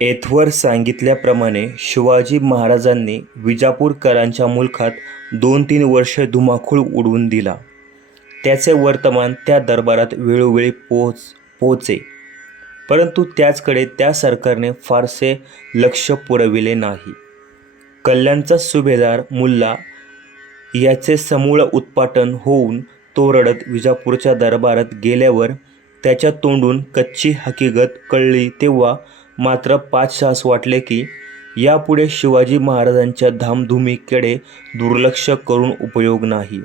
एथवर सांगितल्याप्रमाणे शिवाजी महाराजांनी विजापूरकरांच्या मुलखात दोन तीन वर्षे धुमाकूळ उडवून दिला. त्याचे वर्तमान त्या दरबारात वेळोवेळी पोहोच पोहोचे परंतु त्याचकडे त्या सरकारने फारसे लक्ष पुरविले नाही. कल्याणचा सुभेदार मुल्ला याचे समूळ उत्पाटन होऊन तो रडत विजापूरच्या दरबारात गेल्यावर त्याच्या तोंडून कच्ची हकीकत कळली तेव्हा मात्र पाचशास वाटले की यापुढे शिवाजी महाराजांच्या धामधुमीकडे दुर्लक्ष करून उपयोग नाही.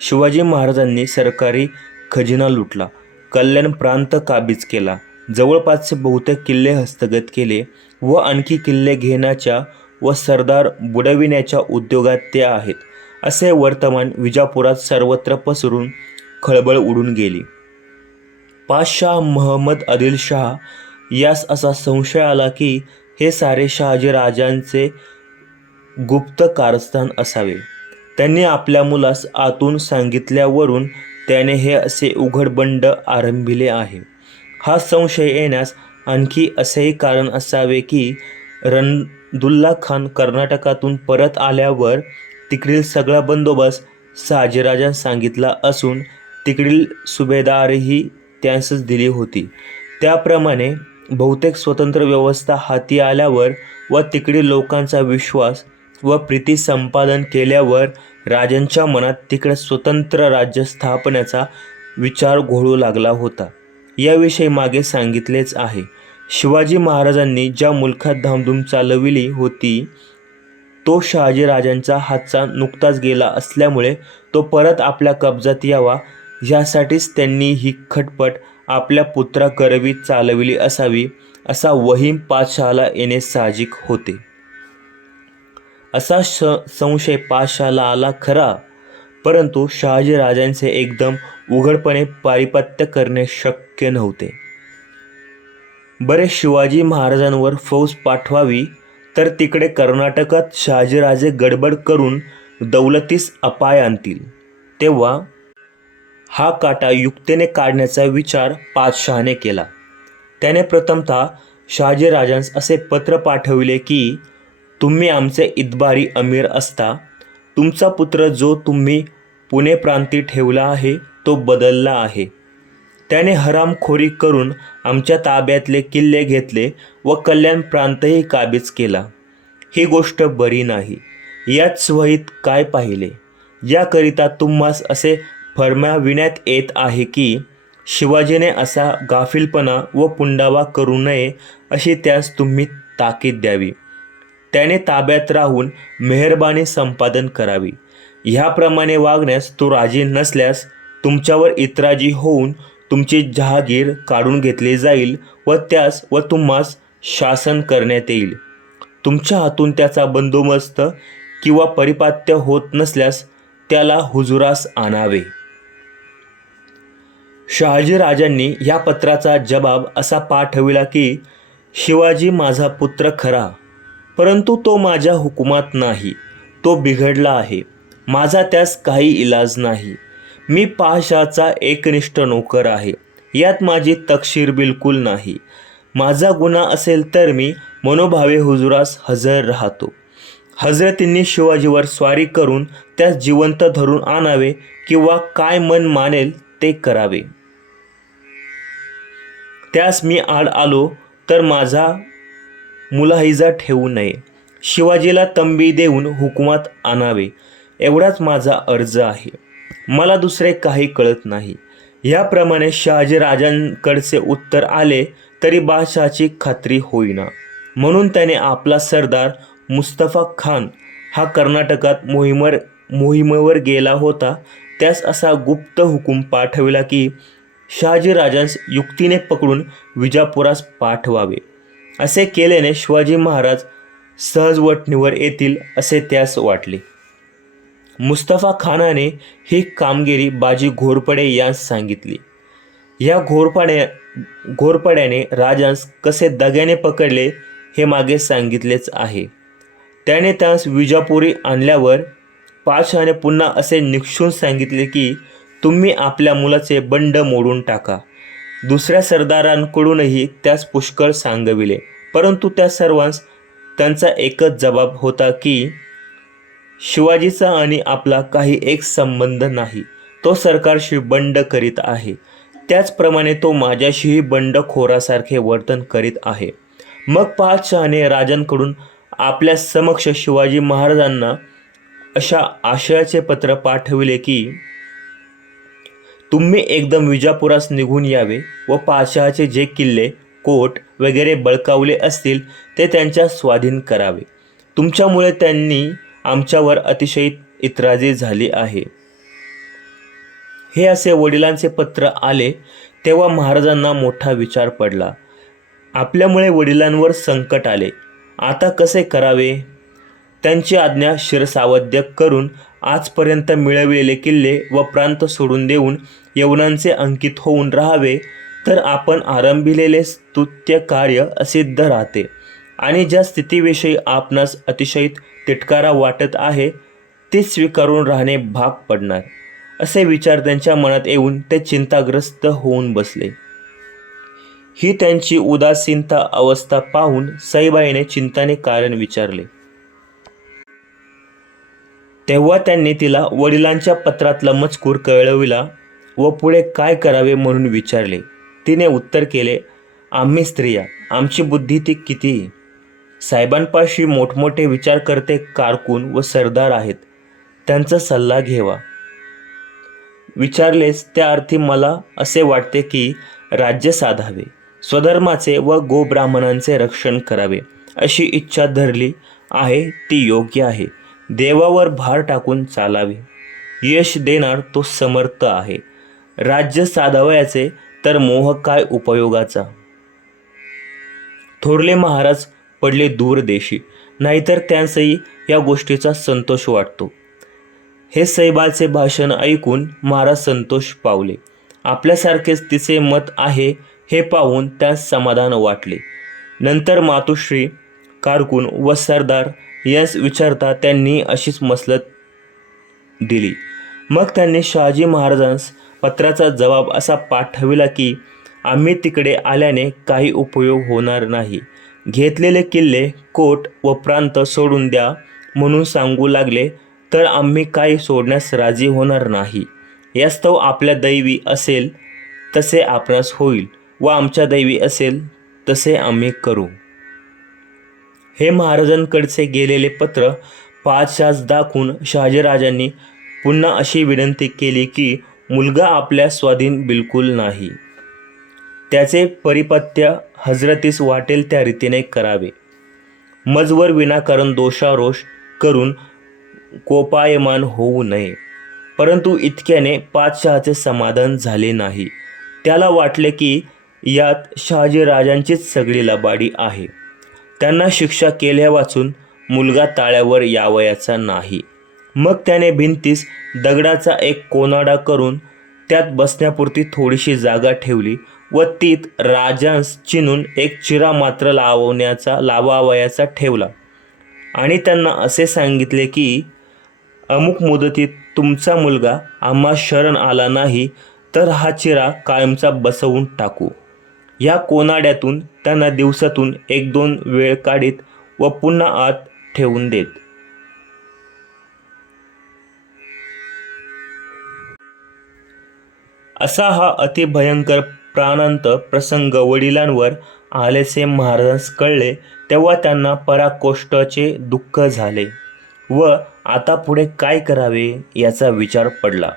शिवाजी महाराजांनी सरकारी खजिना लुटला कल्याण प्रांत काबीज केला जवळपासचे बहुतेक किल्ले हस्तगत केले व आणखी किल्ले घेण्याच्या व सरदार बुडविण्याच्या उद्योगात ते आहेत असे वर्तमान विजापुरात सर्वत्र पसरून खळबळ उडून गेली. पाचशाह महम्मद आदिलशाह यास असा संशय आला की हे सारे शहाजी राजांचे गुप्त कारस्थान असावे. त्यांनी आपल्या मुलास आतून सांगितल्यावरून त्याने हे असे उघडबंड आरंभिले आहे. हा संशय येण्यास आणखी असेही कारण असावे की रणदुल्ला खान कर्नाटकातून परत आल्यावर तिकडील सगळा बंदोबस्त शहाजीराजांना सांगितला असून तिकडील सुभेदारही त्यांसच दिली होती. त्याप्रमाणे बहुतेक स्वतंत्र व्यवस्था हाती आल्यावर व तिकडील लोकांचा विश्वास व प्रीती संपादन केल्यावर राजांच्या मनात तिकडे स्वतंत्र राज्य स्थापण्याचा विचार घोळू लागला होता. याविषयी मागे सांगितलेच आहे. शिवाजी महाराजांनी ज्या मुलखात धामधूम चालविली होती तो शहाजीराजांचा हातचा नुकताच गेला असल्यामुळे तो परत आपल्या कब्जात यावा ह्यासाठीच त्यांनी ही खटपट आपल्या पुत्राकरवी चालविली असावी असा वहीम पाशाला येणे साहजिक होते. असा श संशय पाशाला आला खरा परंतु शहाजीराजांचे एकदम उघडपणे पारिपत्य करणे शक्य नव्हते. बरे शिवाजी महाराजांवर फौज पाठवावी तर तिकडे कर्नाटकात शहाजीराजे गडबड करून दौलतीस अपाय आणतील. तेव्हा हा काटा युक्तीने काढण्याचा विचार पादशहाने केला. त्याने प्रथमतः शहाजीराजांस असे पत्र पाठविले की तुम्ही आमचे इतबारी अमीर असता. तुमचा पुत्र जो तुम्ही पुणे प्रांती ठेवला आहे तो बदलला आहे. त्याने हरामखोरी करून आमच्या ताब्यातले किल्ले घेतले व कल्याण प्रांतही काबीज केला. ही गोष्ट बरी नाही. याच वहीत काय पाहिले? याकरिता तुम्हास असे फरमाविण्यात येत आहे की शिवाजीने असा गाफिलपणा व पुंडावा करू नये अशी त्यास तुम्ही ताकीद द्यावी. त्याने ताब्यात राहून मेहरबानी संपादन करावी. ह्याप्रमाणे वागण्यास तो राजी नसल्यास तुमच्यावर इतराजी होऊन तुमची जहागीर काढून घेतली जाईल व त्यास व तुम्हास शासन करण्यात येईल. तुमच्या हातून त्याचा बंदोबस्त किंवा परिपात्य होत नसल्यास त्याला हुजुरास आणावे. शहाजीराजांनी ह्या पत्राचा जबाब असा पाठविला की शिवाजी माझा पुत्र खरा परंतु तो माझ्या हुकुमात नाही. तो बिघडला आहे. माझा त्यास काही इलाज नाही. मी पाशाचा एकनिष्ठ नोकर आहे. यात माझी तकशीर बिलकुल नाही. माझा गुन्हा असेल तर मी मनोभावे हुजुरास हजर राहतो. हजरतींनी शिवाजीवर स्वारी करून त्यास जिवंत धरून आणावे किंवा काय मन मानेल ते करावे. त्यास मी आड आलो तर माझा मुलाहिजा ठेवू नये. शिवाजीला तंबी देऊन हुकुमात आणावे. एवढाच माझा अर्ज आहे. मला दुसरे काही कळत नाही. याप्रमाणे शहाजीराजांकडचे उत्तर आले तरी बादशहाची खात्री होईना. म्हणून त्याने आपला सरदार मुस्तफा खान हा कर्नाटकात मोहिमर मोहिमेवर गेला होता. त्यास असा गुप्त हुकूम पाठविला की शहाजीराजांस युक्तीने पकडून विजापुरास पाठवावे. असे केल्याने शिवाजी महाराज सहजवटणीवर येतील असे त्यास वाटले. मुस्तफा खानाने ही कामगिरी बाजी घोरपडे यांस सांगितली. या घोरपड्या घोरपड्याने राजांस कसे दग्याने पकडले हे मागे सांगितलेच आहे. त्याने त्यास विजापुरी आणल्यावर पाचशाने पुन्हा असे निक्षून सांगितले की तुम्ही आपल्या मुलाचे बंड मोडून टाका. दुसऱ्या सरदारांकडूनही त्यास पुष्कळ सांगविले. परंतु त्या सर्वांस त्यांचा एकच जबाब होता की शिवाजीचा आणि आपला काही एक संबंध नाही. तो सरकारशी बंड करीत आहे. त्याचप्रमाणे तो माझ्याशीही बंडखोरासारखे वर्तन करीत आहे. मग पाचशहाने राजांकडून आपल्या समक्ष शिवाजी महाराजांना अशा आशयाचे पत्र पाठविले की तुम्ही एकदम विजापुरास निघून यावे व पाशहाचे जे किल्ले कोट वगैरे बळकावले असतील ते त्यांच्या स्वाधीन करावे. तुमच्यामुळे त्यांनी आमच्यावर अतिशय इतराजी झाली आहे. हे असे वडिलांचे पत्र आले तेव्हा महाराजांना मोठा विचार पडला. आपल्यामुळे वडिलांवर संकट आले. आता कसे करावे? त्यांची आज्ञा शिरसावद्य करून आजपर्यंत मिळविलेले किल्ले व प्रांत सोडून देऊन यवनांचे अंकित होऊन राहावे तर आपण आरंभिलेले स्तुत्य कार्य असिद्ध राहते. आणि ज्या स्थितीविषयी आपणास अतिशय तिटकारा वाटत आहे ते स्वीकारून राहणे भाग पडणार. असे विचार त्यांच्या मनात येऊन ते चिंताग्रस्त होऊन बसले. ही त्यांची उदासीनता अवस्था पाहून सईबाईने चिंताने कारण विचारले. तेव्हा त्यांनी तिला वडिलांच्या पत्रातला मजकूर कळविला. व पुढे काय करावे म्हणून विचारले. तिने उत्तर केले आम्ही स्त्रिया आमची बुद्धी ती किती साहेबांपाशी मोठमोठे विचार करते कारकून व सरदार आहेत. त्यांचा सल्ला घेवा. विचारलेच त्या अर्थी मला असे वाटते की राज्य साधावे स्वधर्माचे व गोब्राह्मणांचे रक्षण करावे अशी इच्छा धरली आहे ती योग्य आहे. देवावर भार टाकून चालावे. यश देणार तो समर्थ आहे. राज्य साधावयाचे तर मोह काय उपयोगाचा? थोरले महाराज पडले दूर देशी नाहीतर त्यांसही या गोष्टीचा संतोष वाटतो. हे सैबाचे भाषण ऐकून महाराज संतोष पावले. आपल्यासारखेच तिचे मत आहे हे पाहून त्यास समाधान वाटले. नंतर मातोश्री कारकून व सरदार यास विचारता त्यांनी अशीच मसलत दिली. मग त्यांनी शहाजी महाराजांस पत्राचा जबाब असा पाठविला की आम्ही तिकडे आल्याने काही उपयोग होणार नाही. घेतलेले किल्ले कोट व प्रांत सोडून द्या म्हणून सांगू लागले तर आम्ही काही सोडण्यास राजी होणार नाही. यास्तव आपल्या दैवी असेल तसे आपणास होईल व आमच्या दैवी असेल तसे आम्ही करू. हे महाराजांकडचे गेलेले पत्र पाचशाच दाखवून शहाजीराजांनी पुन्हा अशी विनंती केली की मुलगा आपल्या स्वाधीन बिलकुल नाही. त्याचे परिपत्य हजरतीस वाटेल त्या रीतीने करावे. मजवर विनाकारण दोषारोष करून कोपायमान होऊ नये. परंतु इतक्याने पाचशहाचे समाधान झाले नाही. त्याला वाटले की यात शहाजीराजांचीच सगळी लबाडी आहे. त्यांना शिक्षा केल्या वाचून मुलगा ताळ्यावर यावयाचा नाही. मग त्याने भिंतीस दगडाचा एक कोनाडा करून त्यात बसण्यापुरती थोडीशी जागा ठेवली व तीत राजांस चिनून एक चिरा मात्र लावण्याचा लावावयाचा ठेवला. आणि त्यांना असे सांगितले की अमुक मुदतीत तुमचा मुलगा आम्हा शरण आला नाही तर हा चिरा कायमचा बसवून टाकू. या कोनाड्यातून त्यांना दिवसातून एक दोन वेळ काढीत व पुन्हा आत ठेवून देत. असा हा अतिभयंकर प्राणांत प्रसंग वडिलांवर आल्याचे महाराजांस कळले तेव्हा त्यांना पराकोष्टाचे दुःख झाले. व आता पुढे काय करावे याचा विचार पडला.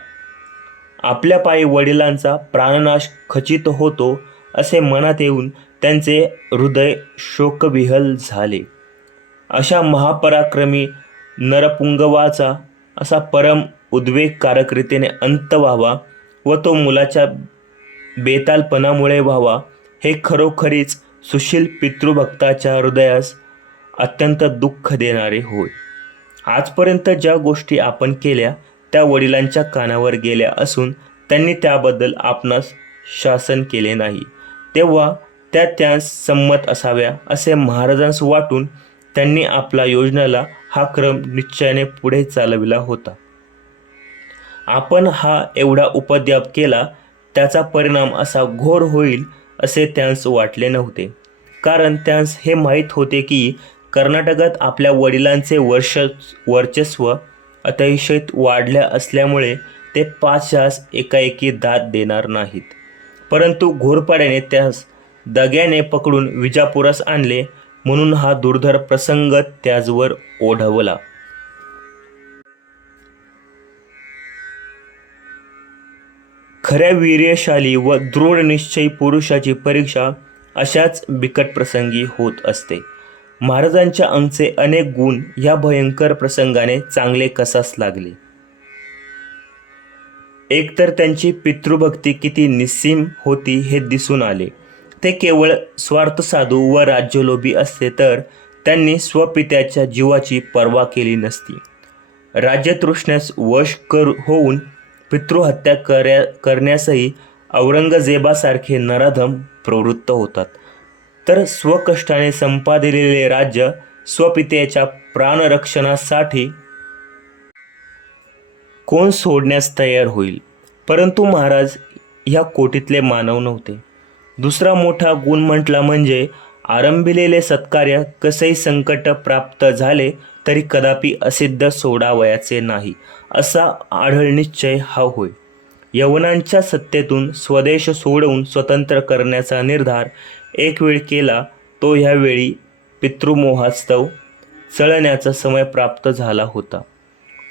आपल्या पायी वडिलांचा प्राणनाश खचित होतो असे मनात येऊन त्यांचे हृदय शोकविहल झाले. अशा महापराक्रमी नरपुंगवाचा असा परम उद्वेगकारक रीतीने अंत व्हावा व तो मुलाच्या बेतालपणामुळे व्हावा हे खरोखरीच सुशील पितृभक्ताच्या हृदयास अत्यंत दुःख देणारे होय. आजपर्यंत ज्या गोष्टी आपण केल्या त्या वडिलांच्या कानावर गेल्या असून त्यांनी त्याबद्दल आपणास शासन केले नाही. तेव्हा त्या त्यास संमत असाव्या असे महाराजांस वाटून त्यांनी आपला योजनेला हा क्रम निश्चयाने पुढे चालविला होता. आपण हा एवढा उपद्याप केला त्याचा परिणाम असा घोर होईल असे त्यांस वाटले नव्हते. कारण त्यांस हे माहीत होते की कर्नाटकात आपल्या वडिलांचे वर्ष वर्चस्व अतिशय वाढले असल्यामुळे ते पाचशास एकाएकी दाद देणार नाहीत. परंतु घोरपाड्याने त्यास दग्याने पकडून विजापुरास आणले म्हणून हा दुर्धर प्रसंग त्याचवर ओढवला. खऱ्या वीर्यशाली व दृढ निश्चयी पुरुषाची परीक्षा अशाच बिकट प्रसंगी होत असते. महाराजांच्या अंगचे अनेक गुण या भयंकर प्रसंगाने चांगले कसास लागले. एकतर त्यांची पितृभक्ती किती निस्सीम होती हे दिसून आले. ते केवळ स्वार्थ साधू व राज्यलोभी असते तर त्यांनी स्वपित्याच्या जीवाची पर्वा केली नसती. राज्यतृष्ण्यास वश कर होऊन पितृहत्या कर्या करण्यासही औरंगजेबासारखे नराधम प्रवृत्त होतात. तर स्वकष्टाने संपादिलेले राज्य स्वपित्याच्या प्राणरक्षणासाठी कोण सोडण्यास तयार होईल? परंतु महाराज ह्या कोटीतले मानव नव्हते. दुसरा मोठा गुण म्हटला म्हणजे आरंभिलेले सत्कार्य कसेही संकट प्राप्त झाले तरी कदापि असिद्ध सोडावयाचे नाही असा आढळ निश्चय हा होय. यवनांच्या सत्तेतून स्वदेश सोडवून स्वतंत्र करण्याचा निर्धार एक वेळ केला तो ह्यावेळी पितृमोहास्तव चळण्याचा समय प्राप्त झाला होता.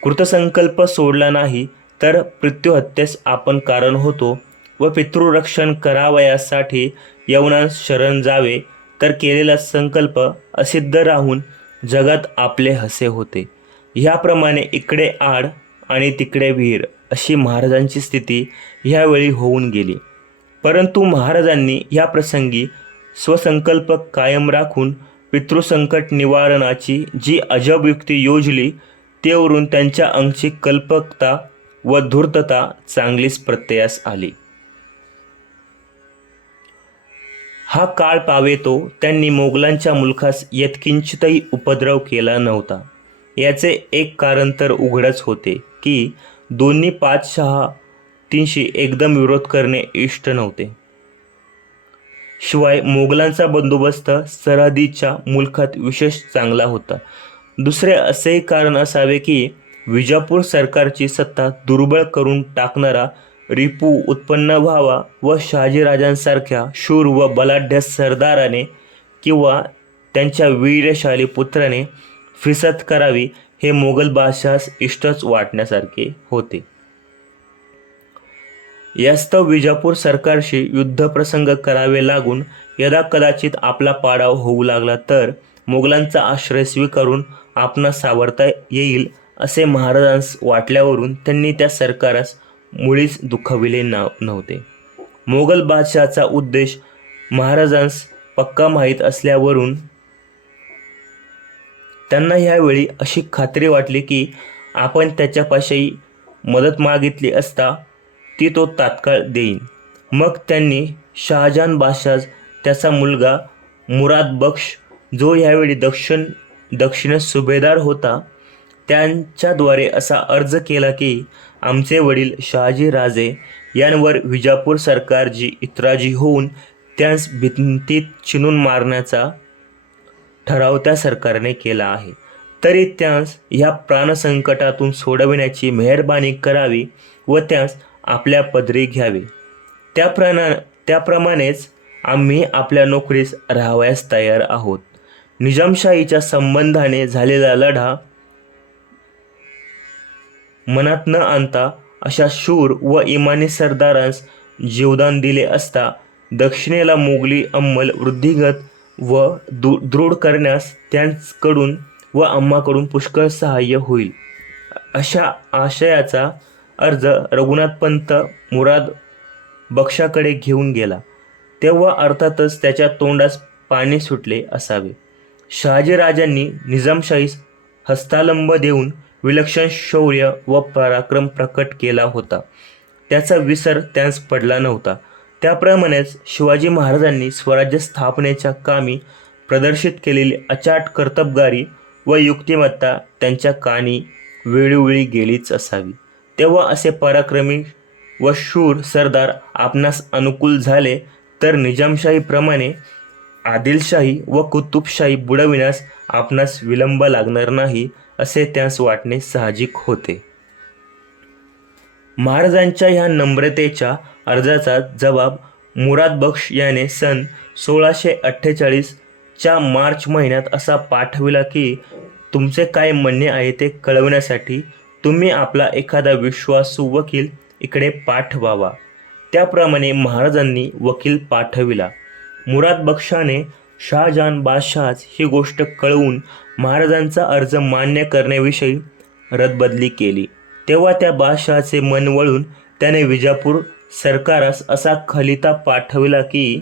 कृतसंकल्प सोडला नाही तर मृत्यूहत्येस आपण कारण होतो व पितृरक्षण करावयासाठी यवनांस शरण जावे तर केलेला संकल्प असिद्ध राहून जगात आपले हसे होते. ह्याप्रमाणे इकडे आड आणि तिकडे वीर अशी महाराजांची स्थिती ह्यावेळी होऊन गेली. परंतु महाराजांनी या प्रसंगी स्वसंकल्प कायम राखून पितृसंकट निवारणाची जी अजब युक्ती योजली तेवरून त्यांच्या अंगची कल्पकता व धूर्तता चांगलीच प्रत्ययास आली. हा काळ पावेतो त्यांनी मोगलांच्या मुलखास यत्किंचितही उपद्रव केला नव्हता. याचे एक कारण तर उघडच होते की दोन्ही पाचशहा तीनशी एकदम विरोध करणे इष्ट नव्हते. शिवाय मोगलांचा बंदोबस्त सरहदीच्या मुलखात विशेष चांगला होता. दुसरे असेही कारण असावे की विजापूर सरकारची सत्ता दुर्बळ करून टाकणारा रिपू उत्पन्न व्हावा व शहाजीराजांसारख्या शूर व बलाढ्य सरदाराने किंवा त्यांच्या वीर्यशाली पुत्राने फिसत करावी हे मोगल बादशास इष्टच वाटण्यासारखे होते. यास्तव विजापूर सरकारशी युद्धप्रसंग करावे लागून यदा कदाचित आपला पाडाव होऊ लागला तर मोगलांचा आश्रय स्वीकारून आपणास सावरता येईल असे महाराजांस वाटल्यावरून त्यांनी त्या सरकारास मुळीच दुखाविले ना नव्हते. मोगल बादशहाचा उद्देश महाराजांस पक्का माहीत असल्यावरून त्यांना ह्यावेळी अशी खात्री वाटली की आपण त्याच्यापाशी मदत मागितली असता ती तो तात्काळ देईन. मग त्यांनी शहाजहान बादशाह त्याचा मुलगा मुराद बक्ष जो ह्यावेळी दक्षिण दक्षिण सुभेदार होता त्यांच्याद्वारे असा अर्ज केला की आमचे वडील शहाजी राजे यांवर विजापूर सरकारची इतराजी होऊन त्यास भिंतीत चिनून मारण्याचा ठराव त्या सरकारने केला आहे. तरी त्यास ह्या प्राणसंकटातून सोडविण्याची मेहरबानी करावी व त्यास आपल्या पदरी घ्यावे. त्याप्रणा त्याप्रमाणेच आम्ही आपल्या नोकरीस राहावयास तयार आहोत. निजामशाहीच्या संबंधाने झालेला लढा मनात न आणता अशा शूर व इमानी सरदारांस जीवदान दिले असता दक्षिणेला मोगली अंमल वृद्धिगत व दु दृढ करण्यास त्यांकडून व आम्हाकडून पुष्कळ सहाय्य होईल. अशा आशयाचा अर्ज रघुनाथ पंत मुराद बक्षाकडे घेऊन गेला. तेव्हा अर्थातच त्याच्या तोंडास पाणी सुटले असावे. शहाजीराजांनी निजामशाहीस हस्तालंब देऊन विलक्षण शौर्य व पराक्रम प्रकट केला होता. त्याचा विसर त्यास पडला नव्हता. त्याप्रमाणेच शिवाजी महाराजांनी स्वराज्य स्थापनेच्या कामी प्रदर्शित केलेली अचाट कर्तबगारी व युक्तिमत्ता त्यांच्या कानी वेळोवेळी गेलीच असावी. तेव्हा असे पराक्रमी व शूर सरदार आपणास अनुकूल झाले तर निजामशाहीप्रमाणे आदिलशाही व कुतुबशाही बुडविण्यास आपणास विलंब लागणार नाही असे त्यास वाटणे साहजिक होते. महाराजांच्या ह्या नम्रतेच्या अर्जाचा जबाब मुराद बक्ष याने सन सोळाशे अठ्ठेचाळीसच्या मार्च महिन्यात असा पाठविला की तुमचे काय म्हणणे आहे ते कळवण्यासाठी तुम्ही आपला एखादा विश्वासू वकील इकडे पाठवावा. त्याप्रमाणे महाराजांनी वकील पाठविला. मुराद बक्षाने शहाजहान बादशहास ही गोष्ट कळवून महाराजांचा अर्ज मान्य करण्याविषयी रदबदली केली. तेव्हा त्या बादशहाचे मन वळून त्याने विजापूर सरकारास असा खलिता पाठविला की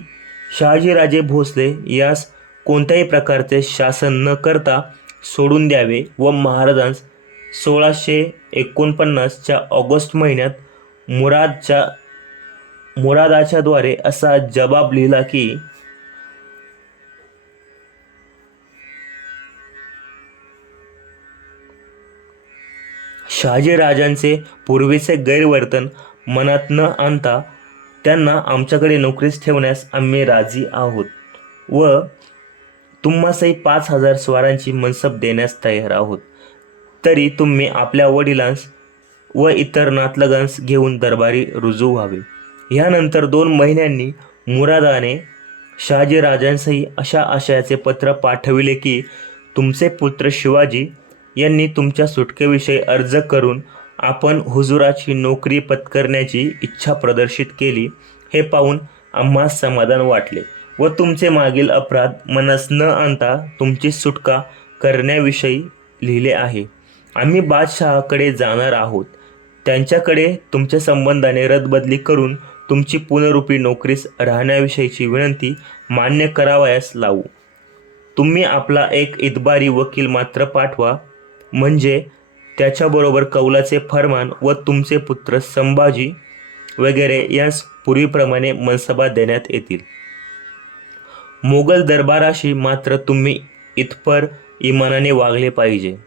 शहाजीराजे भोसले यास कोणत्याही प्रकारचे शासन न करता सोडून द्यावे व महाराजांस सोळाशे एकोणपन्नासच्या ऑगस्ट महिन्यात मुरादच्या मुरादाच्याद्वारे असा जबाब लिहिला की शहाजीराजांचे पूर्वीचे गैरवर्तन मनात न आणता त्यांना आमच्याकडे नोकरीस ठेवण्यास आम्ही राजी आहोत व तुम्हासही पाच हजार स्वारांची मनसब देण्यास तयार आहोत. तरी तुम्ही आपल्या वडिलांस व इतर नातलगांस घेऊन दरबारी रुजू व्हावे. ह्यानंतर दोन महिन्यांनी मुरादाने शहाजीराजांसही अशा आशयाचे पत्र पाठविले की तुमचे पुत्र शिवाजी यांनी तुमच्या सुटकेविषयी अर्ज करून आपण हुजुराची नोकरी पत्करण्याची इच्छा प्रदर्शित केली हे पाहून आम्हा समाधान वाटले व तुमचे मागील अपराध मनास न आणता तुमची सुटका करण्याविषयी लिहिले आहे. आम्ही बादशहाकडे जाणार आहोत. त्यांच्याकडे तुमच्या संबंधाने रदबदली करून तुमची पुनरुपी नोकरीस राहण्याविषयीची विनंती मान्य करावयास लावू. तुम्ही आपला एक इतबारी वकील मात्र पाठवा. म्हणजे त्याच्याबरोबर कौलाचे फरमान व तुमचे पुत्र संभाजी वगैरे यास पूर्वीप्रमाणे मनसबा देण्यात येतील. मोगल दरबाराशी मात्र तुम्ही इतपर इमानाने वागले पाहिजे.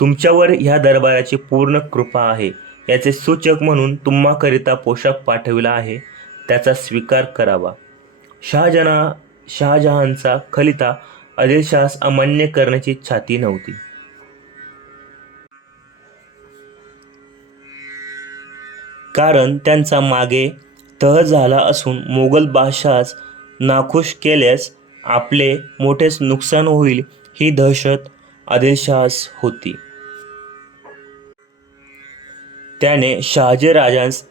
तुमच्यावर ह्या दरबाराची पूर्ण कृपा आहे. याचे सूचक म्हणून तुम्हाकरिता पोशाख पाठविला आहे. त्याचा स्वीकार करावा. शहाजहा शहाजहानचा खलिता आदिलशाहस अमान्य करण्याची छाती नव्हती. कारण त्यांचा मागे तह झाला असून मोगल बादशहास नाखुश केल्यास आपले मोठेच नुकसान होईल ही दहशत आदिलशहास होती. त्याने शहाजी राजांस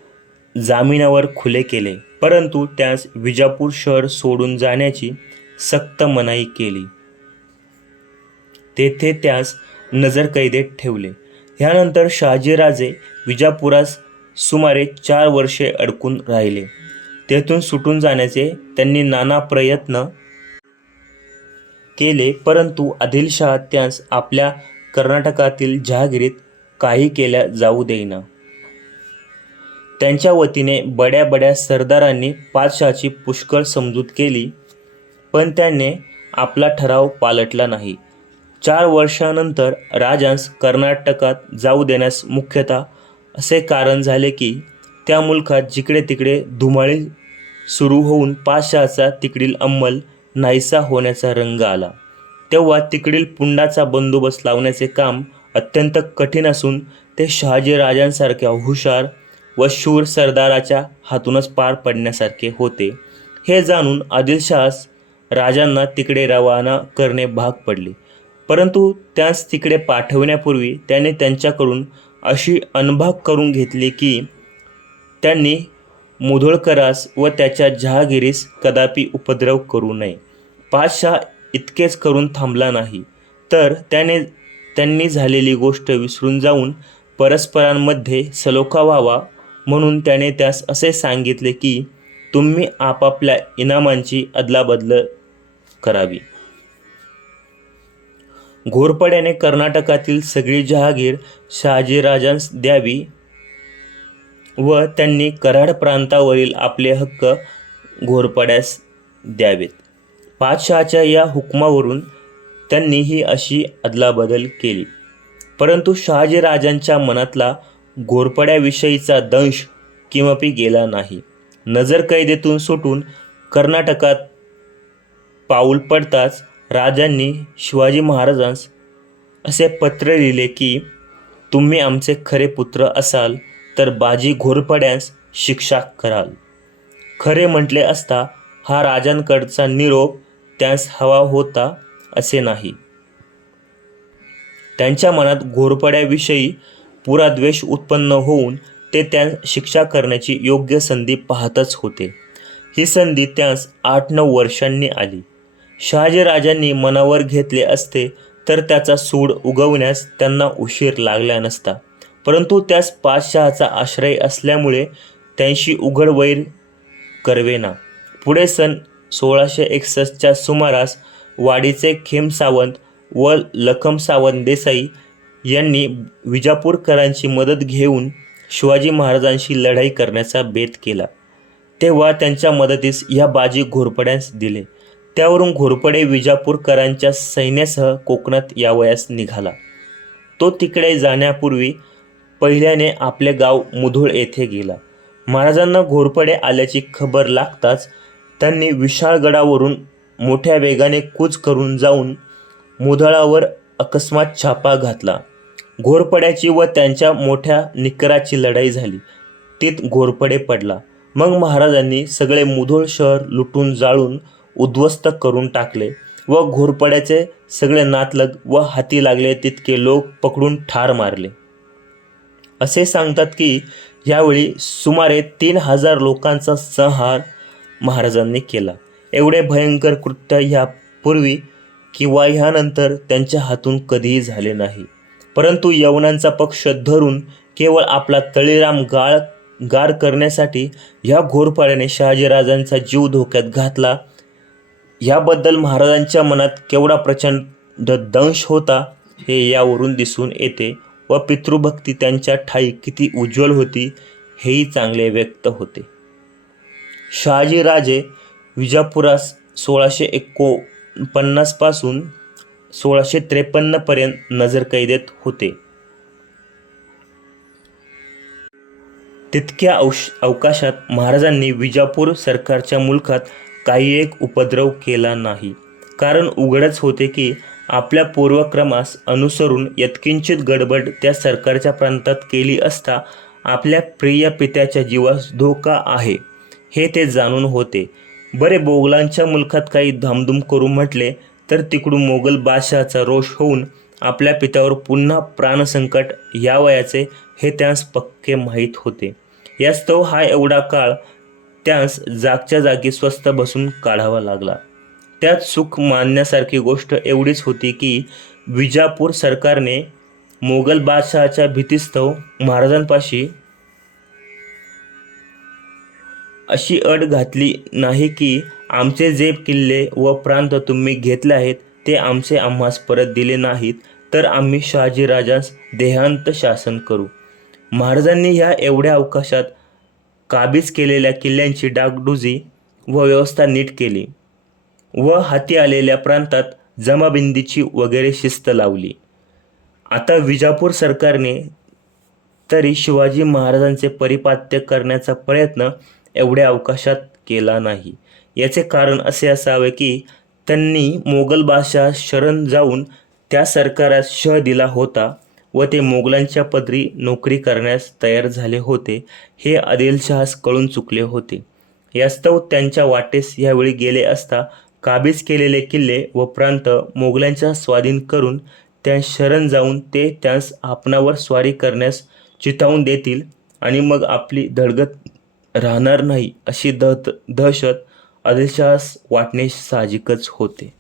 जामिनावर खुले केले परंतु त्यास विजापूर शहर सोडून जाण्याची सक्त मनाई केली. तेथे त्यास नजरकैदेत ठेवले. ह्यानंतर शहाजीराजे विजापुरास सुमारे चार वर्षे अडकून राहिले. तेथून सुटून जाण्याचे त्यांनी नाना प्रयत्न केले परंतु आदिलशहा त्यास आपल्या कर्नाटकातील जहागिरीत काही केल्या जाऊ देईना. त्यांच्या वतीने बड्या बड्या सरदारांनी पाचशहाची पुष्कळ समजूत केली पण त्याने आपला ठराव पालटला नाही. चार वर्षानंतर राजांस कर्नाटकात जाऊ देण्यास मुख्यतः असे कारण झाले की त्या मुलखात जिकडे तिकडे धुमाळी सुरू होऊन पातशहाचा तिकडील अंमल नाहीसा होण्याचा रंग आला. तेव्हा तिकडील पुंडाचा बंदोबस्त लावण्याचे काम अत्यंत कठीण असून ते शहाजीराजांसारख्या हुशार व शूर सरदाराच्या हातूनच पार पडण्यासारखे होते. हे जाणून आदिलशाहस राजांना तिकडे रवाना करणे भाग पडले. परंतु त्यास तिकडे पाठवण्यापूर्वी त्याने त्यांच्याकडून अशी अनभाग करून घेतली की त्यांनी मुधोळकरास व त्याच्या जहागिरीस कदापि उपद्रव करू नये. पाचशा इतकेच करून थांबला नाही. तर त्याने त्यांनी झालेली गोष्ट विसरून जाऊन परस्परांमध्ये सलोखा व्हावा म्हणून त्याने त्यास असे सांगितले की तुम्ही आपापल्या इनामांची अदलाबदल करावी. घोरपड्याने कर्नाटकातील सगळी जहागीर शहाजीराजांस द्यावी व त्यांनी कराड प्रांतावरील आपले हक्क घोरपड्यास द्यावेत. पाचशहाच्या या हुकमावरून त्यांनी ही अशी अदलाबदल केली. परंतु शहाजीराजांच्या मनातला घोरपड्याविषयीचा दंश किमपी गेला नाही. नजरकैदेतून सुटून कर्नाटकात पाऊल पडताच राजांनी शिवाजी महाराजांस असे पत्र लिहिले की तुम्ही आमचे खरे पुत्र असाल तर बाजी घोरपड्यास शिक्षा कराल. खरे म्हटले असता हा राजांकडचा निरोप त्यास हवा होता असे नाही. त्यांच्या मनात घोरपड्याविषयी पुरा द्वेष उत्पन्न होऊन ते त्यास शिक्षा करण्याची योग्य संधी पाहतच होते. ही संधी त्यास आठ नऊ वर्षांनी आली. शहाजीराजांनी मनावर घेतले असते तर त्याचा सूड उगवण्यास त्यांना उशीर लागला नसता. परंतु त्यास पाचशहाचा आश्रय असल्यामुळे त्यांशी उघड वैर करवेना. पुढे सन सोळाशे एकसष्टच्या सुमारास वाडीचे खेम सावंत व लखम सावंत देसाई यांनी विजापूरकरांची मदत घेऊन शिवाजी महाराजांशी लढाई करण्याचा बेत केला. तेव्हा त्यांच्या मदतीस ह्या बाजी घोरपड्यास दिले. त्यावरून घोरपडे विजापूरकरांच्या सैन्यासह कोकणात यावयास निघाला. तो तिकडे जाण्यापूर्वी पहिल्याने आपले गाव मुधोळ येथे गेला. महाराजांना घोरपडे आल्याची खबर लागताच त्यांनी विशाळगडावरून मोठ्या वेगाने कूच करून जाऊन मुधळावर अकस्मात छापा घातला. घोरपड्याची व त्यांच्या मोठ्या निकराची लढाई झाली. तीत घोरपडे पडला. मग महाराजांनी सगळे मुधोळ शहर लुटून जाळून उद्ध्वस्त करून टाकले व घोरपड्याचे सगळे नातलग व हाती लागले तितके लोक पकडून ठार मारले. असे सांगतात की यावेळी सुमारे तीन हजार लोकांचा संहार महाराजांनी केला. एवढे भयंकर कृत्य ह्यापूर्वी किंवा ह्यानंतर त्यांच्या हातून कधीही झाले नाही. परंतु यवनांचा पक्ष धरून केवळ आपला तळीराम गाळ गार करण्यासाठी ह्या घोरपाड्याने शहाजीराजांचा जीव धोक्यात घातला याबद्दल महाराजांच्या मनात केवढा प्रचंड दंश होता हे यावरून दिसून येते व पितृभक्ती त्यांच्या ठाई किती उज्ज्वल होती हेही चांगले व्यक्त होते. शहाजीराजे विजापुरास सोळाशे एकोणपन्नासपासून सोळाशे त्रेपन्नपर्यंत नजरकैदेत होते. तितक्या अवश अवकाशात महाराजांनी विजापूर सरकारच्या मुलखात काही एक उपद्रव केला नाही. कारण उघडच होते की आपल्या पूर्वक्रमास अनुसरून यत्किंचित गडबड त्या सरकारच्या प्रांतात केली असता आपल्या प्रिय पित्याच्या जीवास धोका आहे हे ते जाणून होते. बरे बोगलांच्या मुलखात काही धामधूम करू म्हटले तर तिकडून मोगल बादशहाचा रोष होऊन आपल्या पित्यावर पुन्हा प्राणसंकट यावयाचे हे त्यास पक्के माहीत होते. यास्तव हा एवढा काळ त्यास जागच्या जागी स्वस्त बसून काढावा लागला. त्यात सुख मानण्यासारखी गोष्ट एवढीच होती की विजापूर सरकारने मोगल बादशहाच्या भीतीस्तव महाराजांपाशी अशी अट घातली नाही की आमचे जे किल्ले व प्रांत तुम्ही घेतले आहेत ते आमचे आम्हास परत दिले नाहीत तर आम्ही शहाजीराजास देहांत शासन करू. महाराजांनी ह्या एवढ्या अवकाशात काबीज केलेल्या किल्ल्यांची डागडुजी व व्यवस्था नीट केली व हाती आलेल्या प्रांतात जमाबिंदीची वगैरे शिस्त लावली. आता विजापूर सरकारने तरी शिवाजी महाराजांचे परिपात्य करण्याचा प्रयत्न एवढ्या अवकाशात केला नाही. याचे कारण असे असावे की त्यांनी मोगल बादशाह शरण जाऊन त्या सरकारास शह दिला होता. व ते मोगलांच्या पदरी नोकरी करण्यास तयार झाले होते हे आदिलशहास कळून चुकले होते. यास्तव त्यांच्या वाटेस यावेळी गेले असता काबीज केलेले किल्ले व प्रांत मोगलांच्या स्वाधीन करून त्या शरण जाऊन ते त्यास आपणावर स्वारी करण्यास चितावून देतील आणि मग आपली धडगत राहणार नाही अशी दहत दहशत आदिलशहास वाटणे साहजिकच होते.